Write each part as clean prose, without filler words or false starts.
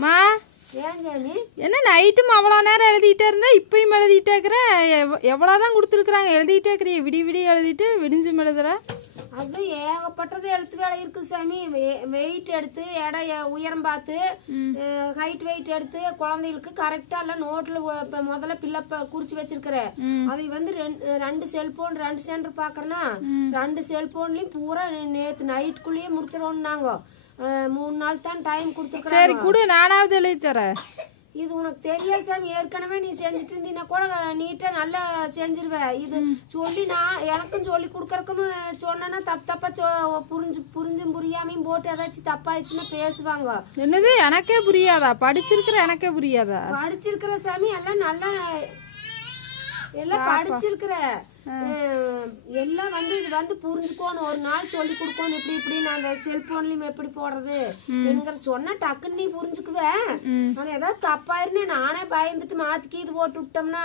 மா ஏன் ஜாமி என்ன நைட்டும் அவ்வளோ நேரம் எழுதிட்டே இருந்தா இப்பயும் எழுதிட்டே இருக்கிறேன். எவ்வளோதான் கொடுத்துருக்குறாங்க எழுதிட்டே இருக்கிறீ? விடிய விடிய எழுதிட்டு விடிஞ்சும் எழுதுற. அது ஏகப்பட்டது எழுத்து வேலை இருக்கு சாமி. வெயிட் எடுத்து எடை உயரம் பார்த்து ஹைட் வெயிட் எடுத்து குழந்தைகளுக்கு கரெக்டா எல்லாம் நோட்ல முதல்ல பில்லப் குறிச்சு வச்சிருக்கிறேன். அதை வந்து ரெண்டு செல்போன் 2 சென்டர் பாக்குறேன்னா 2 செல்போன்லயும் பூரா நேத்து நைட்டுக்குள்ளேயே முடிச்சிடணும். நாங்க 3 நாள் தான் டைம் கொடுத்துருக்கோம். சரி குடு, நானாவது எழுதி தரேன். இது உனக்கு தெரியாது சாமி. ஏற்கனவே நீ செஞ்சுட்டு இருந்தீங்கன்னா கூட நீட்டா நல்லா செஞ்சிருவேன். இது சொல்லி நான் எனக்கும் சொல்லி கொடுக்கறக்கும் சொன்னா தப்பா புரிஞ்சும் புரியாமையும் போட்டு ஏதாச்சும் தப்பாயிடுச்சுன்னா பேசுவாங்க. என்னது எனக்கே புரியாதா? படிச்சிருக்கிற எனக்கே புரியாதா? படிச்சிருக்கிற சாமி எல்லாம் நல்லா எல்லாம் படிச்சிருக்கிற எல்லாம் வந்து இது வந்து புரிஞ்சுக்கோணும். ஒரு நாள் சொல்லி கொடுக்கணும். இப்படி நான் செல்போன்லயும் எப்படி போடுறது என்கிற சொன்னா டக்குன்னு நீ புரிஞ்சுக்குவேன். ஆனா ஏதாவது தப்பாயிருன்னு நானே பயந்துட்டு மாத்திக்கி இது போட்டு விட்டோம்னா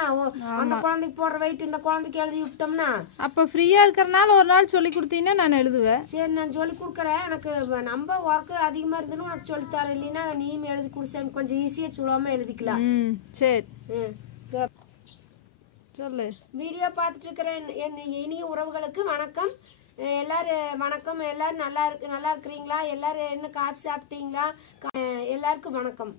அந்த குழந்தைக்கு போடுற வெயிட் இந்த குழந்தைக்கு எழுதி விட்டோம்னா அப்ப ஃப்ரீயா இருக்கிறனால ஒரு நாள் சொல்லி கொடுத்தீங்கன்னா நான் எழுதுவேன். சரி நான் சொல்லி கொடுக்குறேன். எனக்கு நம்ம ஒர்க் அதிகமா இருந்துன்னு உனக்கு சொல்லித்தரேன். இல்லைன்னா நீயும் எழுதி குடிச்சா கொஞ்சம் ஈஸியா சொல்லாம எழுதிக்கலாம். சரி சொல்லு. வீடியோ பார்த்துட்டு இருக்கிற என் இனிய உறவுகளுக்கு வணக்கம். எல்லாரும் வணக்கம். எல்லாரும் நல்லா இருக்கிறீங்களா? எல்லாரும் என்ன காப்பி சாப்பிட்டீங்களா? எல்லாருக்கும் வணக்கம்.